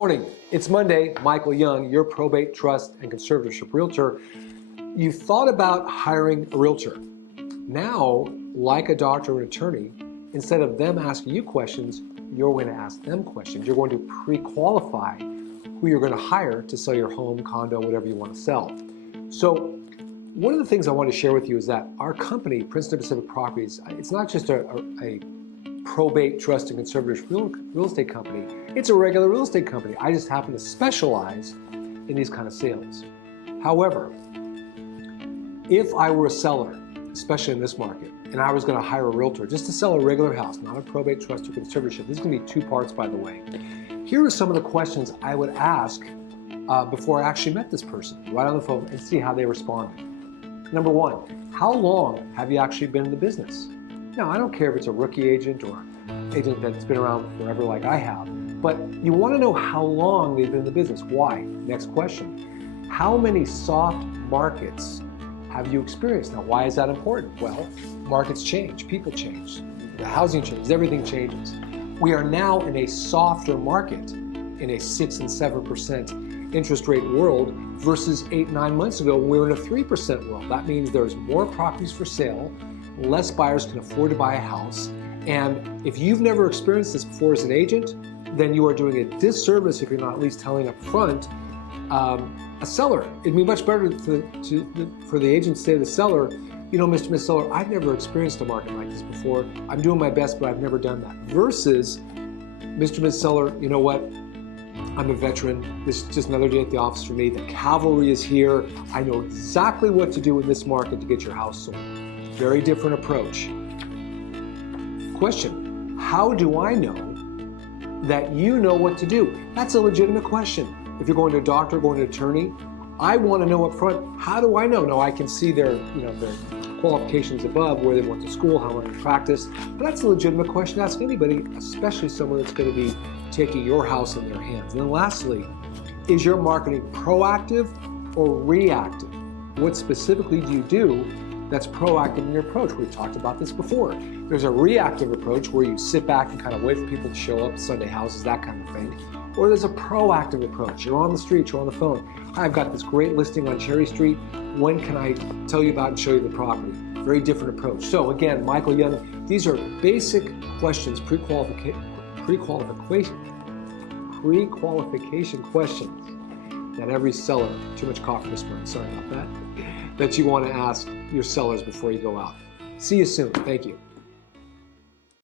Morning, it's Monday. Michael Young, your probate, trust, and conservatorship realtor. You thought about hiring a realtor. Now, like a doctor or an attorney, instead of them asking you questions, you're going to ask them questions. You're going to pre-qualify who you're going to hire to sell your home, condo, whatever you want to sell. So one of the things I want to share with you is that our company, Princeton Pacific Properties, it's not just a probate, trust, and conservatorship real estate company. It's a regular real estate company. I just happen to specialize in these kind of sales. However, if I were a seller, especially in this market, and I was going to hire a realtor just to sell a regular house, not a probate, trust, or conservatorship, this is going to be two parts, by the way. Here are some of the questions I would ask before I actually met this person, right on the phone, and see how they responded. Number one, how long have you actually been in the business? Now, I don't care if it's a rookie agent or an agent that's been around forever like I have, but you want to know how long they've been in the business. Why? Next question. How many soft markets have you experienced? Now, why is that important? Well, markets change, people change, the housing changes, everything changes. We are now in a softer market, in a 6 and 7% interest rate world versus 8-9 months ago when we were in a 3% world. That means there's more properties for sale, less buyers can afford to buy a house, and if you've never experienced this before as an agent, then you are doing a disservice if you're not at least telling up front a seller. It'd be much better for the agent to say to the seller, you know, Mr. Miss Seller, I've never experienced a market like this before. I'm doing my best, but I've never done that. Versus, Mr. Miss Seller, you know what? I'm a veteran. This is just another day at the office for me. The cavalry is here. I know exactly what to do in this market to get your house sold. Very different approach. Question, how do I know that you know what to do? That's a legitimate question. If you're going to a doctor, going to an attorney, I want to know up front, how do I know? Now I can see their qualifications above, where they went to school, how long they practiced, but that's a legitimate question to ask anybody, especially someone that's going to be taking your house in their hands. And then lastly, is your marketing proactive or reactive? What specifically do you do that's proactive in your approach? We've talked about this before. There's a reactive approach where you sit back and kind of wait for people to show up, Sunday houses, that kind of thing. Or there's a proactive approach. You're on the street, you're on the phone. Hi, I've got this great listing on Cherry Street. When can I tell you about and show you the property? Very different approach. So again, Michael Young, these are basic questions, pre-qualification questions that every seller, too much coffee this morning, sorry about that you want to ask your sellers before you go out. See you soon. Thank you.